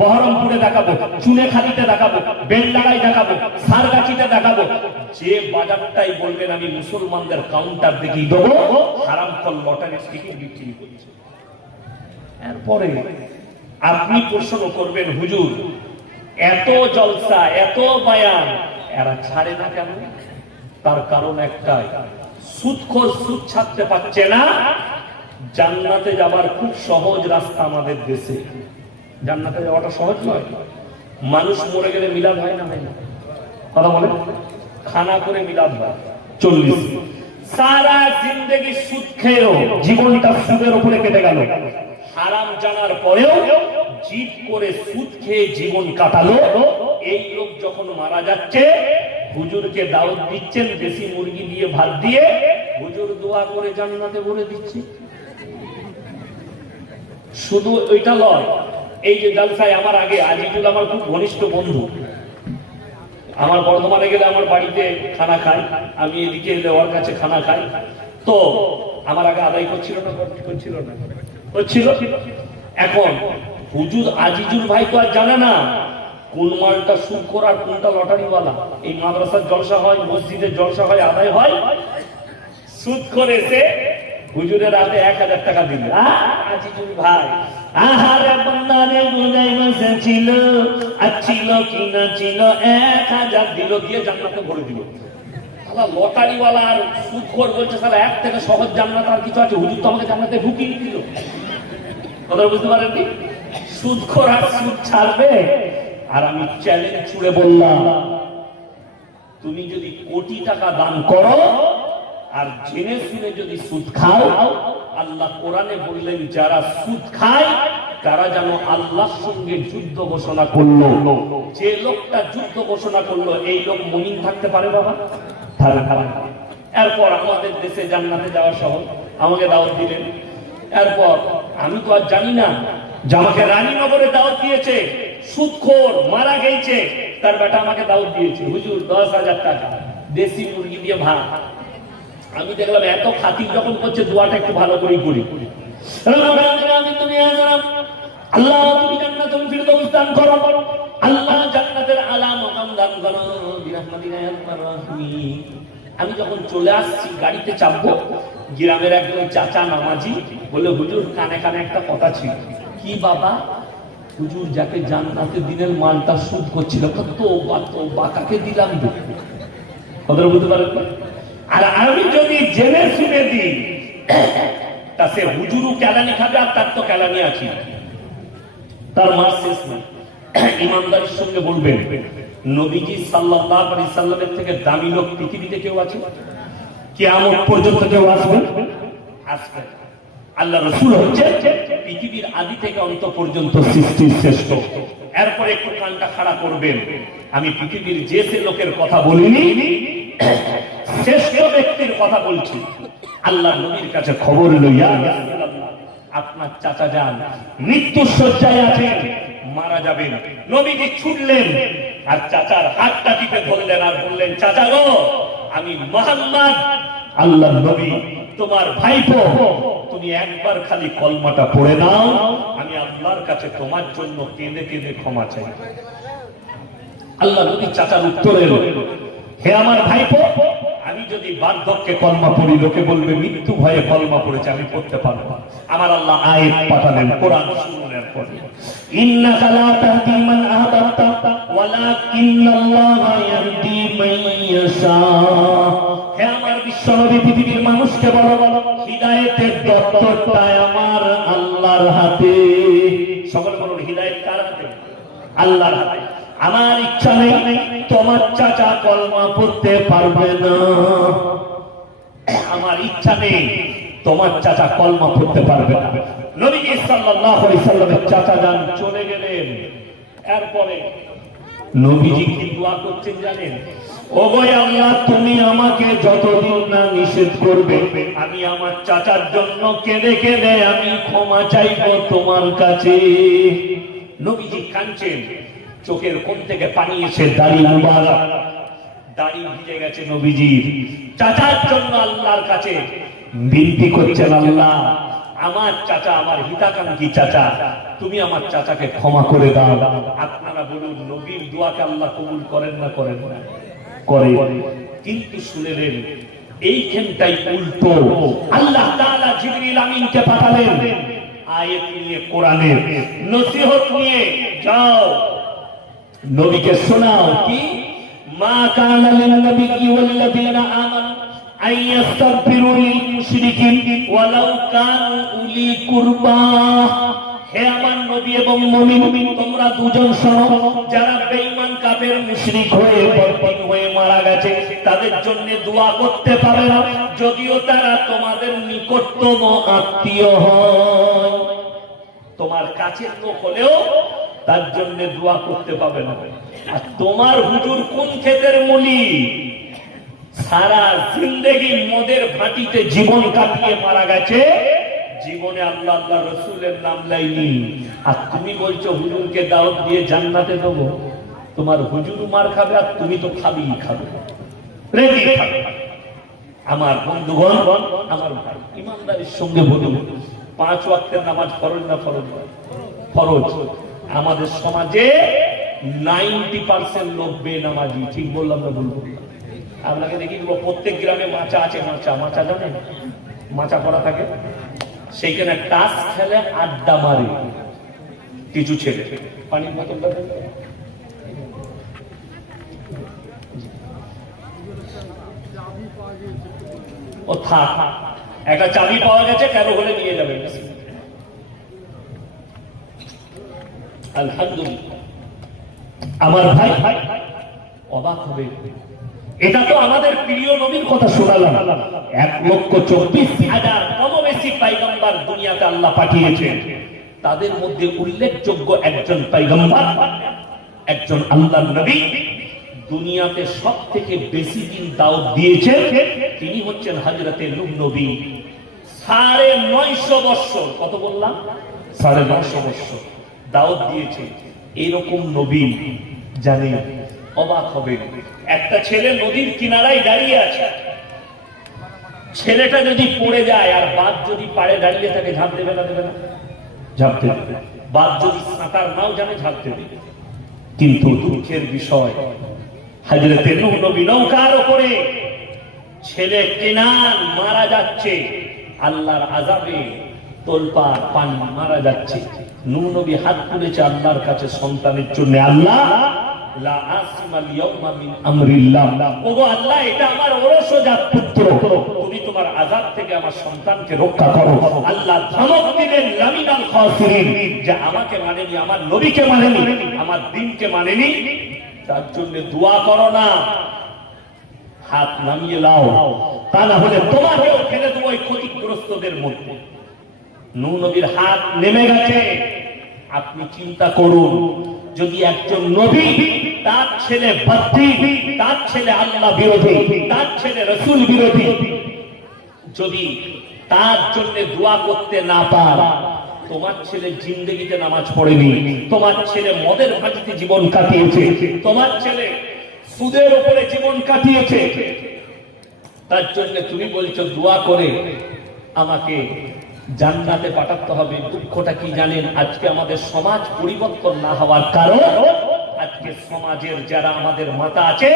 বহরমপুরে দেখাবো, চুনেখালিতে দেখাবো, বেলডাঙ্গায় দেখাবো, সারগাছিতে দেখাবো। যে বাজারটাই বলবেন আমি মুসলমানদের কাউন্টার দেখিয়ে দেবো, হারামখোর লটারির টিকিট বিক্রি করছে। এরপরে আপনি প্রশ্ন করবেন, হুজুর এত জলসা, এত বায়ান, এরা ছাড়ে না কেন? তার কারণ একটাই, সুদখোর সুদ ছাড়তে পারছে না। জান্নাতে যাবার খুব সহজ রাস্তা আমাদের দেশে। জান্নাতে যাওয়াটা সহজ নয়। মানুষ মরে গেলে মিলাদ হয় না? হয় না? কথা বলে, খানা করে মিলাদ হয় 40। সারা জিন্দেগি সুদ খেয়েও জীবনটা সুদের উপরে কেটে গেল। হারাম জানার পরেও জিদ করে সুদ খেয়ে জীবন কাটালো। এই লোক যখন মারা যাচ্ছে, হুজুরকে দাওয়াত দিচ্ছেন দেশি মুরগি দিয়ে, ভাত দিয়ে, হুজুর দোয়া করে জান্নাতে ভরে দিচ্ছে। শুধু ওইটা নয়, এই যে জলসায় আমার আগে আজিজুল আমার খুব ঘনিষ্ঠ বন্ধু, আমার বর্ধমানে গেলে আমার বাড়িতে খানা খাই, আমি এদিকে এলে ওর কাছে খানা খাই। তো আমার আগে আদায় করছিল না? করছিল। এখন হুজুর আজিজুল ভাই তো আর জানে না কোন মালটা সুদখোর আর কোনটা লটারিওয়ালা। এই মাদ্রাসার জলসা হয়, মসজিদের জলসা হয়, আদায় হয়, সুদখোর এসে হুজুরের হাতে 1000 টাকা দিল। আজিজুল ভাই আহারে বন্দারে বুঝাই বসে ছিল, ছিল কি না ছিল, 1000 দিল, দিয়ে জান্নাতে ভরে দিল। লটারিওয়ালা আর সুদখোর বলছে সালা এক থেকে সহজ জান্নাত আর কিছু আছে? হুজুর তো আমাকে জান্নাতে ঢুকিয়ে দিল। কথা বুঝতে পারেননি? সুদখোর আর সুদ ছাড়বে? আর আমি চ্যালেঞ্জ ছুড়ে বললাম, তুমি যদি কোটি টাকা দান করো আর জেনে শুনে যদি সুদ খাও, আল্লাহ কোরআনে বললেন যারা সুদ খায় তারা যেন আল্লাহর সঙ্গে যুদ্ধ ঘোষণা করলো। যে লোকটা যুদ্ধ ঘোষণা করলো, এই লোক মুমিন থাকতে পারে বাবা? এরপর আমাদের দেশে জান্নাতে যাওয়া সহজ, আমাকে দাওয়াত দিলেন। এরপর আমি তো আর জানি না যে আমাকে রানীনগরে দাওয়াত দিয়েছে, সুদখোর মারা গেছে, তার বেটা আমাকে দাওয়াত দিয়েছে, হুজুর 10,000 টাকা দেশি মুরগি দিয়ে ভাত। আমি দেখলাম এত খাতির যখন করছে, দোয়াটা একটু ভালো করে করি। আল্লাহ তুমি জান্নাতুল ফিরদাউস দান করো, আল্লাহ জান্নাতের আলা মাকাম দান করো বিরহমাতিকা ইয়া আরহামার রাহিমিন। আমি যখন চলে আসছি গাড়িতে চাপবো, গ্রামের একজন চাচা নামাজি বলে, হুজুর কানে কানে একটা কথা ছিল। কি বাবা? হুজুর যাকে জান্নাতে দিনের মালটা সুদ করছিল, তোবা তাকে দিলাম। কথা বুঝতে পারেন? আর আমি যদি জেনে শুনে দিই, তা সে হুজুরও কেলানি খাবে আর তার তো কেলানি আছে, তার মার শেষ নেই। ইমানদারির সঙ্গে বলবেন, নবীজি সাল্লাল্লাহু আলাইহি সাল্লামের থেকে দামি লোক পৃথিবীতে কেউ আছে? কিয়ামত পর্যন্ত কেউ আসবে? আসবে। আল্লাহ রাসূল হচ্ছে পৃথিবীর আদি থেকে অন্ত পর্যন্ত সৃষ্টির শ্রেষ্ঠ। এরপরে একটু কানটা খাড়া করবেন, আমি পৃথিবীর যে লোকের কথা বলিনি, শ্রেষ্ঠ ব্যক্তির কথা বলছি। আল্লাহ নবীর কাছে খবর লইয়া, আপনার চাচা যান মৃত্যুর শয্যায় আছেন, মারা যাবেন। নবীজি ছুটলেন আর চাচার হাতটা টিপে ধরলেন আর বললেন, চাচা গো, আমি মুহাম্মদ আল্লাহর নবী, তোমার ভাইপো, তুমি একবার খালি কলমাটা পড়ে নাও, আমি আল্লাহর কাছে তোমার জন্য কেঁদে কেঁদে ক্ষমা চাই। আল্লাহ নবী চাচার উত্তরে, হে আমার ভাইপো, আমি যদি বার্ধক্যে কলমা পড়ি, লোকে বলবে মৃত্যু ভয়ে কলমা পড়েছে, আমি পড়তে পারবো না। আমার আল্লাহ আয়াত পাঠালেন, কোরআন শুনুনের পরে, ইন্নাকা লা তাহদি মান আহবাবতা ওয়ালাকিন্নাল্লাহা ইয়াহদি মান ইয়াশা। হে আমার বিশ্বনবী, পৃথিবীর মানুষকে বলো, হিদায়াতের দপ্তরটা আমার আল্লাহর হাতে। সকলে বলুন, হিদায়াত কার হাতে? আল্লাহর হাতে। আমার ইচ্ছা নেই তোমার চাচা কলমা পড়তে পারবে না, আমার ইচ্ছা নেই তোমার চাচা কলমা পড়তে পারবে না। নবী সাল্লাল্লাহু আলাইহি সাল্লামের চাচা যান চলে গেলেন। এরপরে নবীজি কি দোয়া করছেন জানেন? ও গো আল্লাহ, তুমি আমাকে যতদিন না নিষেধ করবে, আমি আমার চাচার জন্য কেঁদে কেঁদে আমি ক্ষমা চাইবো তোমার কাছে। নবীজি কাঁদছেন, চোখের কোণ থেকে পানি এসে দাড়ি মুবারক, দাড়ি ভিজে গেছে নবীজির। চাচার জন্য আল্লাহর কাছে বিনতি করছেন, আল্লাহ আমার চাচা, আমার হিতাকাঙ্ক্ষী চাচা, তুমি আমার চাচাকে ক্ষমা করে দাও। আপনারা বলুন, নবীর দোয়াকে আল্লাহ কবুল করেন না করেন না? করে। কিন্তু শুনেলেন এইখানটাই উল্টো। আল্লাহ তাআলা জিবরিল আমিনকে পাঠালেন আয়াত নিয়ে, কোরআনের নসিহত নিয়ে, যাও নবীকে শোনাও। কি? মা কানা লিন নবিয়্যি ওয়াল্লাযীনা আমানু আন ইস্তাগফিরু লিল মুশরিকিন ওয়ালাউ কানু উলি কুরবা। হে আমার নবী এবং মুমিন, তোমরা দুজন শোনো, যারা বেঈমান কাফের মুশরিক হয়ে বরবাদ হয়ে মারা গেছে, তাদের জন্য দোয়া করতে পারে না, যদিও তারা তোমাদের নিকটতম আত্মীয় হয়। তোমার কাছের লোক হলেও তার জন্য দোয়া করতে পাবে না। আর তোমার হুজুর কোন ক্ষেতের মুলি, সারা জিন্দেগি মদের ভাটিতে জীবন কাটিয়ে মারা গেছে, জীবনে আল্লাহ আল্লাহ রসুলের নাম লাইনি, আর তুমি বলছো হুজুরকে দাওয়াত দিয়ে জান্নাতে দেবো। তোমার হুজুর মার খাবে আর তুমি তো খাবেই খাবে, রেডি খাবে। আমার বন্ধুগণ, আমার ভাই, ইমানদারির সঙ্গে বলুন, 5 ওয়াক্তের নামাজ ফরজ না ফরজ? ফরজ। আমাদের সমাজে 90% লোক বেনামাজি। ঠিক বললাম না ভুল বললাম? আপনাকে দেখি প্রত্যেক গ্রামে মাচা আছে। মাচা জানেন? মাচা করা থাকে, সেইখানে টাস খেলে, আড্ডা মারে কিছু ছেলে। পানির বোতলটা ও থাক, একটা চাবি পাওয়া গেছে, কেন হলে নিয়ে যাবেন। আলহামদুলিল্লাহ। আমার ভাই অবাক হবে, এটা তো আমাদের প্রিয় নবীর কথা শোনালাম। 1,24,000 কম বেশি পয়গম্বর দুনিয়াতে আল্লাহ পাঠিয়েছেন। তাদের মধ্যে উল্লেখযোগ্য একজন পয়গম্বর, একজন আল্লাহর নবী, দুনিয়াতে সব থেকে বেশি দিন দাওয়াত দিয়েছেন, তিনি হচ্ছেন হযরতে নূহ নবী। 950 বছর, কত বললাম? 950 বছর দাওয়াত দিয়েছে। এইরকম নবী জানে, অবাক হবে। একটা ছেলে নদীর কিনারায় দাঁড়িয়ে আছে, ছেলেটা যদি পড়ে যায় আর বাদ যদি পাড়ে দাঁড়িয়ে থাকে, ঝাঁপ দেবে না? দেবে না? ঝাঁপ দেবে। বাদ যদি সাঁতার নাও জানে, ঝাঁপ দেবে। কিন্তু দুঃখের বিষয়, হযরতে নূহ নবী নৌকার উপরে, ছেলে কেনান মারা যাচ্ছে, আল্লাহর আযাবে তোলপাড়, পানি, মারা যাচ্ছে। নূহ নবী হাত তুলেছে আল্লাহর কাছে সন্তানের জন্য, আল্লাহ লা আসিমাল ইয়াউমা মিন আমরিল্লাহ, ওগো আল্লাহ, এটা আমার ওরসজাত পুত্র, তুমি তোমার আযাব থেকে আমার সন্তানকে রক্ষা করো। আল্লাহ ধমক দিলেন, লামিনাল খাসিরিন, যে আমাকে মানেনি, আমার নবীকে মানেনি, আমার দ্বীনকে মানেনি, তার জন্য দোয়া করো না, হাত নামিয়ে লাও, তা না হলে তোমাকেও ফেলে দেবো ওই ক্ষতিগ্রস্তদের মধ্যে। নূহ নবীর হাত নেমে গেছে। আপনি চিন্তা করুন, যদি একজন নবী, তার ছেলে বাদী, তার ছেলে আল্লাহ বিরোধী, তার ছেলে রাসূল বিরোধী, যদি তার জন্য দোয়া করতে না পারে, তোমার ছেলে জিন্দেগিতে নামাজ পড়েনি, তোমার ছেলে মদের ভাটিতে জীবন কাটিয়েছে, তোমার ছেলে সুদের উপরে জীবন কাটিয়েছে, তার জন্য তুমি বলছো দোয়া করে আমাকে জান্নাতে পাঠাতে হবে। দুঃখটা কি জানেন? আজকে আমাদের সমাজ পরিবর্তন না হওয়ার কারণ, আজকে সমাজের যারা আমাদের মাতা আছে,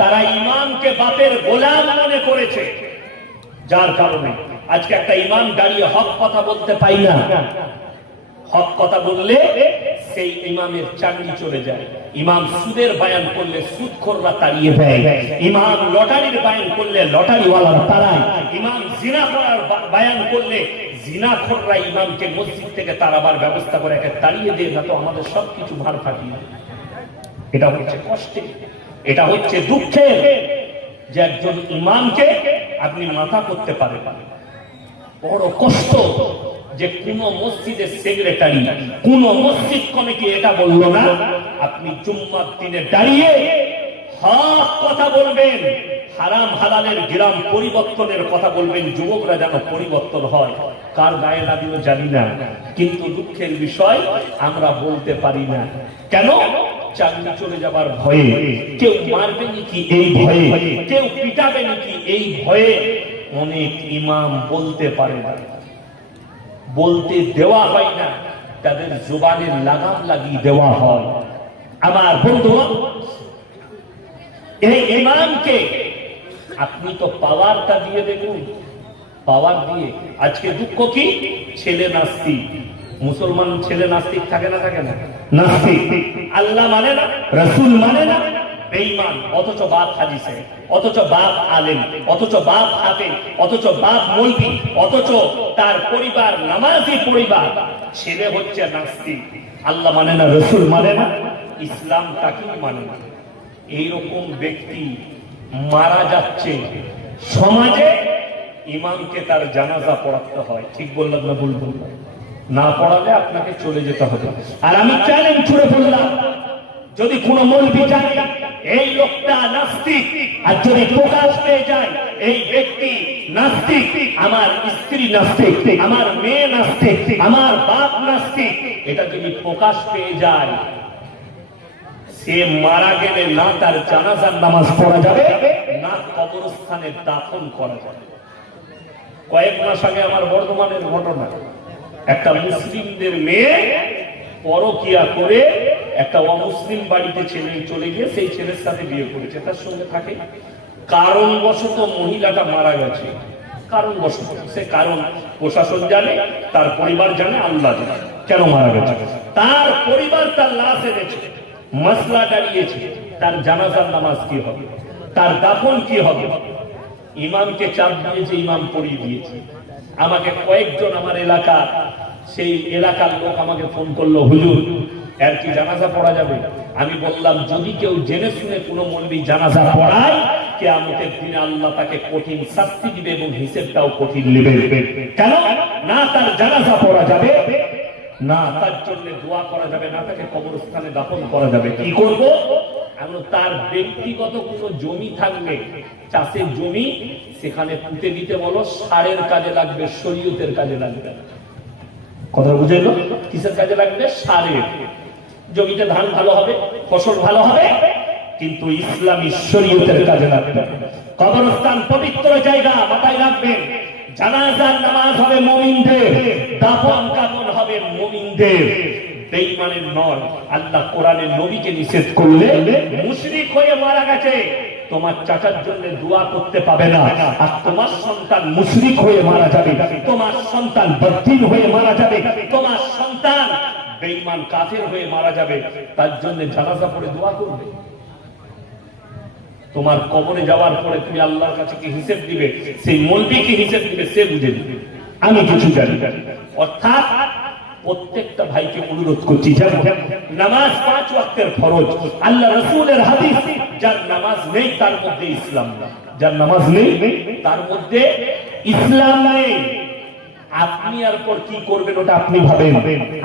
তারা ইমামকে বাপের গোলাম মনে করেছে, যার কারণে আজকে একটা ইমাম দাঁড়িয়ে হক কথা বলতে পাই না। হক কথা বললে সেই ইমামের চাকরি চলে যায়। ইমাম সুদের বয়ান করলে সুদখোররা তাড়িয়ে দেয়, ইমাম লটারির বয়ান করলে লটারিওয়ালারা তাড়ায়, ইমাম জিনা করার বয়ান করলে জিনাখোররা ইমামকে মসজিদ থেকে তাড়াবার ব্যবস্থা করে একে তাড়িয়ে দেয়। না তো আমাদের সবকিছু ভার ফাটিয়ে। এটা হচ্ছে কষ্টে, এটা হচ্ছে দুঃখের, যে একজন ইমামকে আপনি মাথা করতে পারেন। বড় কষ্ট যে কোন মসজিদের সেক্রেটারি, কোন মসজিদ কমিটি এটা বললো না, আপনি জুম্মার দিনে দাঁড়িয়ে হক কথা বলবেন, হারাম হালালের গ্রাম পরিবর্তনের কথা বলবেন, যুবকরা যেন পরিবর্তন হয়। কার গায়ে লাগিও জানি না, কিন্তু দুঃখের বিষয় আমরা বলতে পারি না। কেন? চাকরি চলে যাবার ভয়ে, কেউ মারবে নাকি এই ভয়ে, কেউ পিটাবে নাকি এই ভয়ে অনেক ইমাম বলতে পারে না। বলতে দেওয়া হয় না, তাদের জবানের লাগাম লাগিয়ে দেওয়া হয়। আমার বন্ধু, এই ইমানকে আপনি তো পাওয়ারটা দিয়ে দেখুন, পাওয়ার দিয়ে। আজকে দুঃখ কি, ছেলে নাস্তিক। মুসলমান ছেলে নাস্তিক থাকে না, থাকে না? নাস্তিক, আল্লাহ মানে না, রাসূল মানে না, বেঈমান, অথচ বাপ হাজি সাহেব, অথচ বাপ আলেম, অথচ বাপ হাফেজ, অথচ বাপ মৌলভী, অথচ তার পরিবার নামাজি পরিবার। ছেলে হচ্ছে নাস্তিক, আল্লাহ মানে না, রাসূল মানে না, ইসলাম তাকেই মানে না। এইরকম ব্যক্তি মারা যাচ্ছে, সমাজে ইমামকে তার জানাজা পড়াতে হয়। ঠিক বললাম না ভুল বললাম? না পড়ালে আপনাকে চলে যেতে হবে। আর আমি চ্যালেঞ্জ ছুড়ে বললাম, যদি কোনো মৌলভী জানে এই লোকটা নাস্তিক, আর যদি প্রকাশ পেয়ে যায় এই ব্যক্তি নাস্তিক, আমার স্ত্রী নাস্তিক, আমার মেয়ে নাস্তিক, আমার বাপ নাস্তিক, এটা যদি প্রকাশ পেয়ে যায়, সে মারা গেলে না তার জানাজার নামাজ পড়া যাবে, না কবরস্থানে দাফন করা যাবে। কয়েক মাস আগে আমার বর্ধমানের ঘটনা, একটা মুসলিমদের মেয়ে পরকিয়া করে একটা অমুসলিম বাড়িতে ছেলে চলে গিয়ে সেই ছেলের সাথে বিয়ে করেছে, তার সঙ্গে থাকে। কারণবশত মহিলাটা মারা গেছে, কারণবশত। সে কারণ প্রশাসন জানে, তার পরিবার জানে, আল্লাহ জানে কেন মারা গেছে। তার পরিবার তার লাশ এনেছে, মাসলা দাঁড়িয়েছে, তার জানাজার নামাজ কি হবে, তার দাফন কি হবে। ইমামকে চাপ দিয়েছে, ইমাম পড়িয়ে দিয়েছে। আমাকে কয়েকজন আমার এলাকা, সেই এলাকার লোক আমাকে ফোন করলো, হুজুর এর কি জানাজা পড়া যাবে? আমি বললাম, যদি কেউ জেনে শুনে কোনো মৌলভী জানাজা পড়ায়, কিয়ামতের দিনে আল্লাহ তাকে কঠিন শাস্তি দিবে এবং হিসেবটাও কঠিন নেবে। কেন না তার জানাজা পড়া যাবে, না তার জন্য দোয়া করা যাবে, না তাকে কবরস্থানে দাফন করা যাবে। কি করব? এখন তার ব্যক্তিগত কোনো জমি থাকলে, চাষের জমি, সেখানে পুঁতে দিতে বলো, সারের কাজে লাগবে, শরীয়তের কাজে লাগবে। কথা বুঝাইলো? কিসের কাজে লাগবে? সারের। জমিতে ধান ভালো হবে, ফসল ভালো হবে, কিন্তু ইসলামী শরীয়তের কাজে লাগবে। কবরস্থান পবিত্র জায়গা, মাথায় রাখবেন। জানাজার নামাজ হবে মুমিনদের, দাফন কাফন হবে মুমিনদের, বেঈমানের নয়। আল্লাহ কোরআনে নবীকে নিষেধ করলে, মুশরিক হয়ে মারা গেছে, তোমার চাচার জন্য দোয়া করতে পাবে না। আর তোমার সন্তান মুশরিক হয়ে মারা যাবে, তোমার সন্তান বদ্দিন হয়ে মারা যাবে, তোমার সন্তান বেঈমান কাফের হয়ে মারা যাবে, তার জন্য জানাজা পড়ে দোয়া করবে। তোমার কবরে যাওয়ার পরে তুমি আল্লাহর কাছে কি হিসেব দিবে, সেই মৌলভী কি হিসেব দিবে, সে বুঝে দিবে, আমি কিছু জানি। অর্থাৎ প্রত্যেকটা ভাইকে অনুরোধ করছি, যেমন নামাজ 5 ওয়াক্তের ফরজ, আল্লাহ রাসূলের হাদিস, যার নামাজ নেই তার মধ্যে ইসলাম নেই, যার নামাজ নেই তার মধ্যে ইসলাম নেই। আপনি আর পর কি করবেন ওটা আপনি ভাবেন,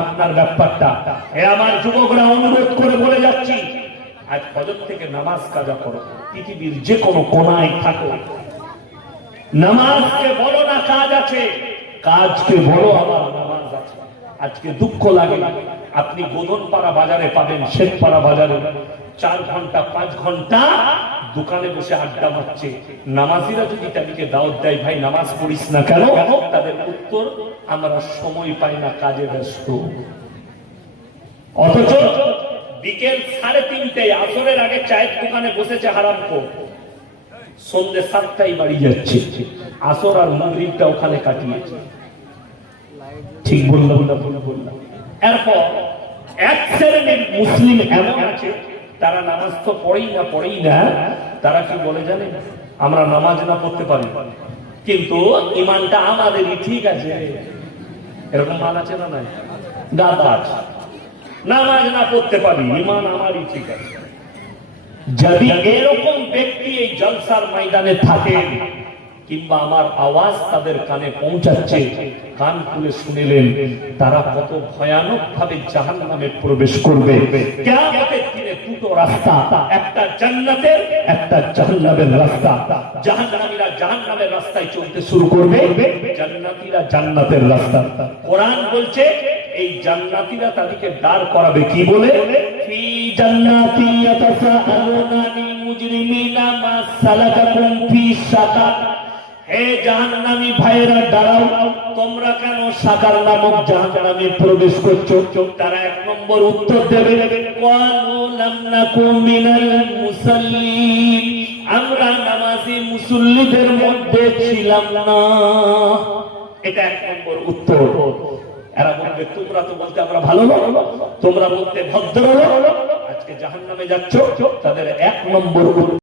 আপনার ব্যাপারটা। হে আমার যুবকরা, অনুরোধ করে বলে যাচ্ছি, আজ ফজর থেকে নামাজ কাজা করো, পৃথিবীর যে কোনো কোনায় থাকো, নামাজকে বলো না কাজ আছে, কাজকে বলো আমার নামাজ আছে। আজকে দুঃখ লাগে, আপনি গোদনপাড়া বাজারে পাবেন, শেখপাড়া বাজারে 4 ঘন্টা 5 ঘন্টা দোকানে বসে আড্ডা মারছে। নামাজিরা যদি তাদেরকে দাওয়াত দেয়, ভাই নামাজ পড়িস না কেন, তাদের উত্তর, আমরা সময় পাই না, কাজে ব্যস্ত। অথচ বিকেল 3:30টায় আসরের আগে চায়ের দোকানে বসেছে হারামখোর, সন্ধ্যে 7টায় বাড়ি যাচ্ছে, আসর আর মাগরিবটা ওখানে কাটিয়েছে। ঠিক বললাম না ভুল বললাম? এরপর এক শ্রেণীর মুসলিম এমন আছে, তারা নামাজ তো পড়েই না, তারা কি বলে জানেন, আমরা নামাজ না পড়তে পারি, কিন্তু ইমানটা আমাদেরই ঠিক আছে। এরকম মান আছে না? নাই? দাদা আছে, নামাজ না পড়তে পারি, ইমান আমারই ঠিক আছে। যদি এরকম ব্যক্তি এই জলসার ময়দানে থাকেন, কিংবা আমার আওয়াজ তাদের কানে পৌঁছাচ্ছে, কান খুলে শুনিলেন, তারা কত ভয়ানক ভাবে জাহান্নামে প্রবেশ করবে। কিয়ামতের দিনে দুটো রাস্তা, একটা জান্নাতের, একটা জাহান্নামের রাস্তা। জাহান্নামীরা জাহান্নামের রাস্তায় চলতে শুরু করবে, জান্নাতীরা জান্নাতের রাস্তা। কোরআন বলছে এই জান্নাতীরা তাদেরকে দাঁড় করাবে কি বলে, ফি জান্নাতি ইয়াতাসাআলুনা আনিল মুজরিমিনা মা সালাকাকুম ফি সাকার। হে জাহান্নামী ভাইয়েরা, দাঁড়াও, তোমরা কেন সাকার নামক জাহান্নামে প্রবেশ করছো? তারা এক নম্বর উত্তর দেবে, ক্বালু লাম নাকু মিনাল মুসাল্লিন, আমরা নামাজি মুসল্লিদের মধ্যে ছিলাম না। এটা এক নম্বর উত্তর। এরা বলবে তোমরা তো বলতে আমরা ভালো লোক, তোমরা বলতে ভদ্র লোক, আজকে জাহান্নামে যাচ্ছ। তাদের এক নম্বর